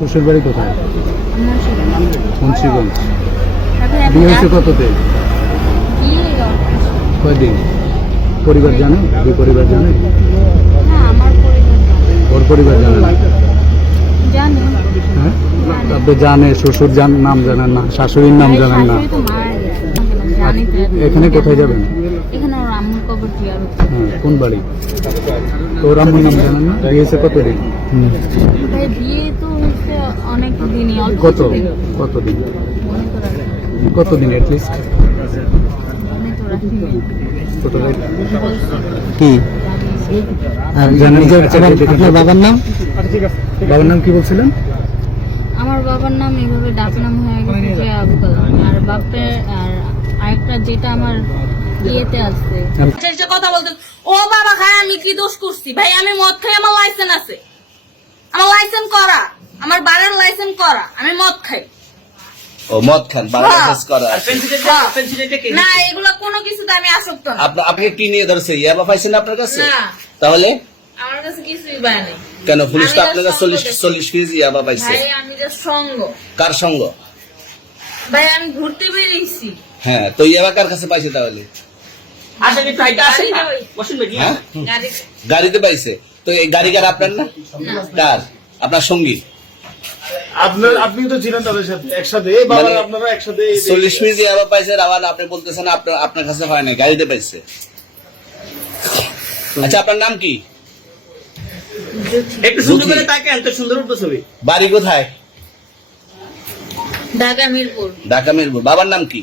শ্বশুর বাড়ি কোথায়? মুন্সিগঞ্জ। বিয়ে হয়েছে কততে? কয়দিন? পরিবার জানে? দুই পরিবার জানে। ওর পরিবার জানে না? জানে। হ্যাঁ? আপনি জানে শ্বশুর জান নাম জানেন না শাশুড়ির নাম জানেন না। এখানে কোথায় যাবেন এখানে ওর আম্মুর কবর দিয়ে আর হ্যাঁ কোন বাড়ি তো ওর নাম জানেন না? বিয়ে হয়েছে কতদিন হুম। ভাই বিয়ে তো হয়েছে অনেক দিনই কত? কিছুদিন। কতদিন। কত কি? আপনার বাবার নাম? বাবার নাম কি বলছিলেন? আমার বাবার নাম এইভাবে ডাক নাম হয়ে গেছে আবু কালাম। আর বাপের আর আরেকটা যেটা আমার ইয়েতে আছে। যে কথা বলতেন। ও বাবা খায় আমি কি দোষ করছি? ভাই আমি মদ খাই আমার লাইসেন্স আছে। আমার লাইসেন্স করা। আমার বাড়ির লাইসেন্স করা। আমি মদ খাই। ও মদ খান বারো হ্যাঁ। করা না এগুলো কোনো কিছুতে আমি আসক্ত না। আপনাকে কি নিয়ে ধরছে? ইয়াবা পাইছেন আপনার কাছে? তাহলে? আমার কাছে কিছুই পায় নাই। কেন পুলিশ তো আপনার কাছে চল্লিশ চল্লিশ কেজি ইয়াবা পাইছে আমি সঙ্গ। কার সঙ্গ? ভাই আমি ঘুরতে বেরিয়েছি। হ্যাঁ তো ইয়াবা কার কাছে পাইছে তাহলে? আসেন একটু হাইটা আসেন গাড়িতে বসুন বেটি হ্যাঁ? গাড়িতে পাইছে। তো এই গাড়ি কার? আপনার না? কার? আপনার সঙ্গী? আপনার আপনি তো ছিলেন তাদের সাথে একসাথে। এই মানে আপনারা একসাথে চল্লিশ পাইছে আবার আপনি বলতেছেন আপনার আপনার কাছে হয় না গাড়িতে পাইছে। আচ্ছা আপনার নাম কি? একটু সুন্দর বুঝলি? করে তাকেন তো সুন্দর উঠবো ছবি। বাড়ি কোথায়? ঢাকা মিরপুর। ঢাকা মিরপুর। বাবার নাম কি?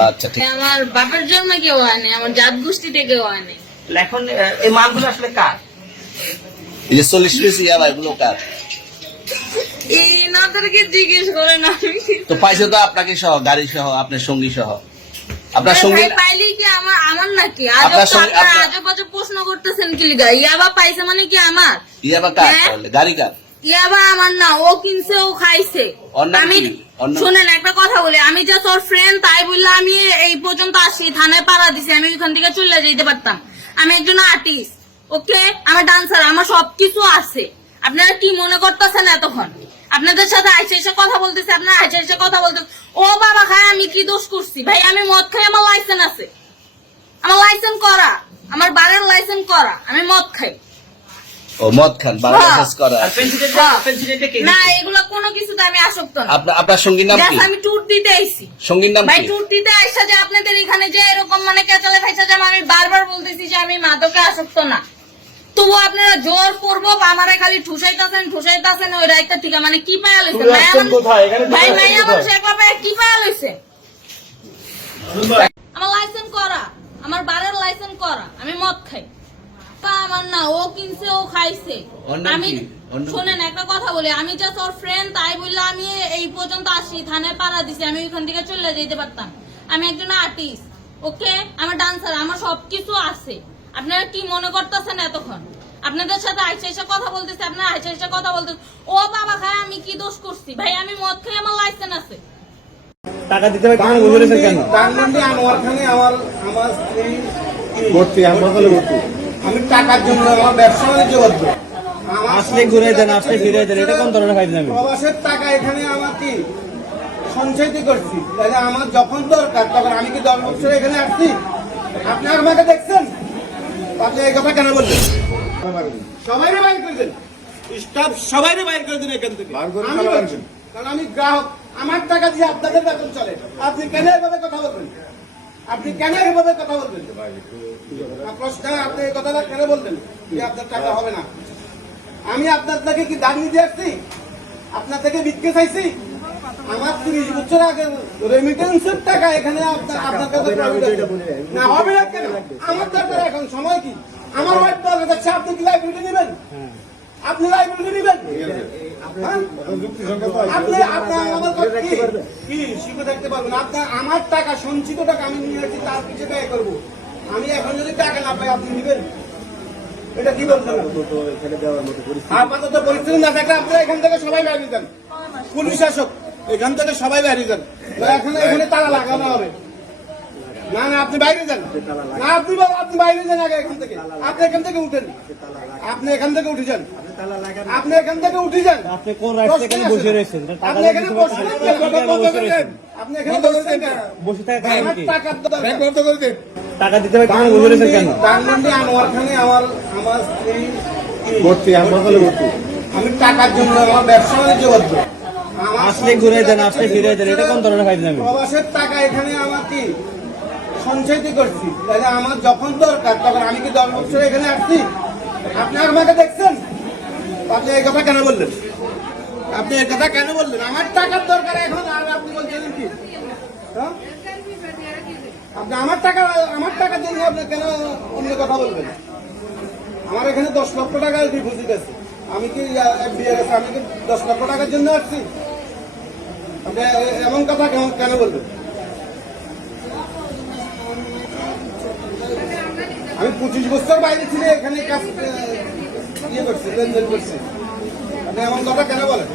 আচ্ছা ঠিক। আমার বাপের জন্মে কেউ আমার জাত কেউ হয়নি এখন এই মালগুলো আসলে কার? এই যে চল্লিশ পিস ইয়াবা এগুলো কার? এই নাদেরকে জিজ্ঞেস করেন আমি তো পাইছে তো আপনাকে সহ গাড়ি সহ আপনার সঙ্গী সহ। আপনার সঙ্গী পাইলি কি আমার আমার নাকি? আজব আজব প্রশ্ন করতেছেন কি লিগা ইয়াবা পাইছে মানে কি আমার? ইয়াবা কার হ্যাঁ? গাড়ি কার? ইয়াবা আমার না ও কিনছে ও খাইছে। আমি কি? ওর নাম- শুনেন একটা কথা বলি আমি যে তোর ফ্রেন্ড তাই বললে আমি এই পর্যন্ত আসি থানায় পাড়া দিছি আমি ওইখান থেকে চলে যেতে পারতাম। আমি একজন আর্টিস্ট ওকে? আমার ডান্সার আমার সবকিছু আছে। আপনারা কি মনে করতেছেন এতক্ষণ? আপনাদের সাথে আইসে এসে কথা বলতেছে আপনারা আইসে এসে কথা বলতেছে। ও বাবা খায় আমি কি দোষ করছি? ভাই আমি মদ খাই আমার লাইসেন্স আছে। আমার লাইসেন্স করা আমার বাড়ির লাইসেন্স করা আমি মদ খাই। ও মদ খান হ্যাঁ। করা। হ্যাঁ। কে না এগুলো কোনো কিছুতে আমি আসক্ত না। আপনার আপনার সঙ্গীর নাম কি? আমি ট্যুর দিতে আইছি। সঙ্গীর নাম ভাই ট্যুর দিতে আইসা যে আপনাদের এখানে যে এরকম মানে কেচালে ফাইসা যে আমি বারবার বলতেছি যে আমি মাদকে আসক্ত না। তবু আপনারা জোর করব আমারে খালি ঠুসাইতাছেন ঠুসাইতাছেন ওই রাইতে থেকে মানে কি পায়া লইছে? ভাই আসছেন আমার- কোথায়? ভাই ভাই আমার কোথায়? শেখা কি পায়া লইছে? আমার লাইসেন্স করা। আমার বারের লাইসেন্স করা। আমি মদ খাই। তা আমার না ও কিনছে ও খাইছে। আমি শোনেন একটা কথা বলি আমি জাস্ট ওর ফ্রেন্ড তাই বললে আমি এই পর্যন্ত আসি থানায় পাড়া দিছি আমি ওইখান থেকে চলে যেতে পারতাম। আমি একজন আর্টিস্ট ওকে আমার ডান্সার আমার সবকিছু আছে। আপনারা কি মনে করতেছেন এতক্ষণ? আপনাদের সাথে আইসা এসে কথা বলতেছে আপনারা আইসা এসে কথা বলতেছে। ও বাবা খায় আমি কি দোষ করছি? ভাই আমি মদ খাই আমার লাইসেন্স আছে। টাকা দিতে হবে কেন? বলেছেন কেন? আমার আমার স্ত্রী ভর্তি হাসপাতালে ভর্তি। আমি টাকার জন্য আমার ব্যবসা বাণিজ্য করব আসলে ঘুরে দেন আসলে ফিরে দেন এটা কোন ধরনের ফাইল আমি প্রবাসের টাকা এখানে আমার কি সঞ্চয় করছি তাহলে আমার যখন দরকার তখন আমি কি দশ বছর এখানে আসছি? আপনি আমাকে দেখছেন? আপনি এই কথা কেন বললেন সবাই বাইর করে দেন। স্টাফ সবাই বাইর করে দিন এখান থেকে। আমি বলছি। কারণ আমি গ্রাহক আমার টাকা দিয়ে আপনাদের বেতন চলে। আপনি কেন এভাবে কথা বলবেন আপনি কেন এভাবে কথা বলবেন? প্রশ্ন আপনি এই কথাটা কেন বলবেন? যে আপনার টাকা হবে না? আমি আপনার থেকে কি দাম নিতে আসছি? আপনার থেকে বিক্রি চাইছি? আমার তিরিশ বছর আগে রেমিটেন্সের টাকা এখানে আপনার আপনার কাছে না হবে না কেন? আমার দরকার এখন সময় কি? আমার ওয়াইফ দরকার যাচ্ছে আপনি কি লাইব্রেরি নেবেন? আপনি লাইব্রেরি নেবেন? হ্যাঁ? আমার টাকা, সঞ্চিত টাকা আমি নিয়ে আসছি, তার ব্যয় করব। আমি এখন যদি টাকা না পাই, আপনি নেবেন? এটা কি বলছেন? আপাতত পরিস্থিতি না থাকলে আপনারা এখান থেকে সবাই বেরিয়ে যান। পুলিশ শাসক এখান থেকে সবাই বেরিয়ে যান। এখানে এখানে তালা লাগানো হবে। না না আপনি বাইরে যান। না আপনি বাবা, আপনি বাইরে যান আগে এখান থেকে। আপনি এখান থেকে উঠেন। আপনি এখান থেকে উঠে যান। আপনি এখান থেকে উঠে যান। আপনি কোন রাস্তায় এখানে বসে রয়েছেন? আপনি এখানে বসে রয়েছেন। আপনি এখানে বসে রয়েছেন কেন? বসে থাকা কারণ আমার কি? টাকার দরকার। টাকা দিতে পারে কেন? বসে রয়েছেন কেন? ধানমন্ডি আনোয়ার খানে আমার আমার স্ত্রী ভর্তি হাসপাতালে ভর্তি। আমি টাকার জন্য আমার ব্যবসা বাণিজ্য করব আমার আসলে ঘুরে দেন আসলে ফিরে দেন এটা কোন ধরনের ফাইজলামি? প্রবাসের টাকা এখানে আমার কি? সঞ্চয়তি করছি। তাহলে আমার যখন দরকার, তখন আমি কি দশ বছর এখানে আসছি? আপনি আমাকে দেখছেন? আপনি এই কথা কেন বললেন? আপনি এই কথা কেন বললেন? আমার টাকার দরকার এখন, আর আপনি বলছেন কি? হ্যাঁ? আপনি আমার টাকা, আমার টাকার জন্য আপনি কেন অন্য কথা বলবেন? আমার এখানে দশ লক্ষ টাকা ডিপোজিট আছে। আমি কি গেছে আমি কি দশ লক্ষ টাকার জন্য আসছি? আপনি এমন কথা কেন বলবেন আমি পঁচিশ বছর বাইরে ছিল এখানে কাজ ইয়ে করছি লেনদেন করছি। আপনি এমন কথা কেন বলেন?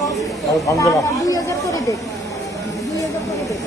দুই হাজার করে দেখ দুই হাজার করে দেখ